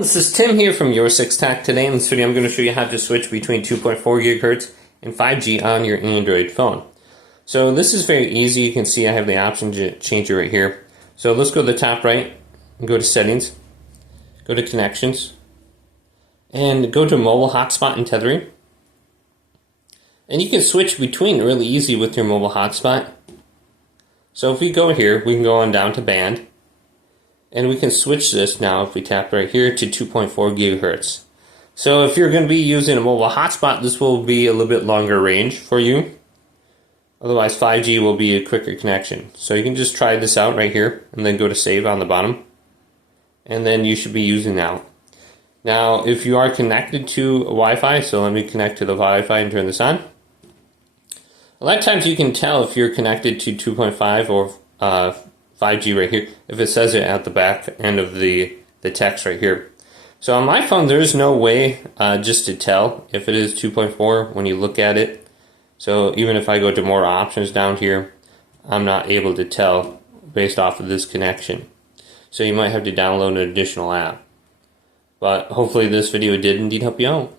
This is Tim here from Your 6 Tech. Today in this video I'm going to show you how to switch between 2.4 GHz and 5G on your Android phone. So this is very easy. You can see I have the option to change it right here. So let's go to the top right and go to Settings, go to Connections, and go to Mobile Hotspot and Tethering. And you can switch between really easy with your mobile hotspot. So if we go here, we can go on down to Band. And we can switch this now if we tap right here to 2.4 gigahertz. So if you're going to be using a mobile hotspot, this will be a little bit longer range for you. Otherwise 5G will be a quicker connection. So you can just try this out right here and then go to save on the bottom. And then you should be using now. Now if you are connected to Wi-Fi, so let me connect to the Wi-Fi and turn this on. A lot of times you can tell if you're connected to 2.5 or 5G right here, if it says it at the back end of the text right here. So on my phone, there's no way just to tell if it is 2.4 when you look at it. So even if I go to more options down here, I'm not able to tell based off of this connection. So you might have to download an additional app. But hopefully this video did indeed help you out.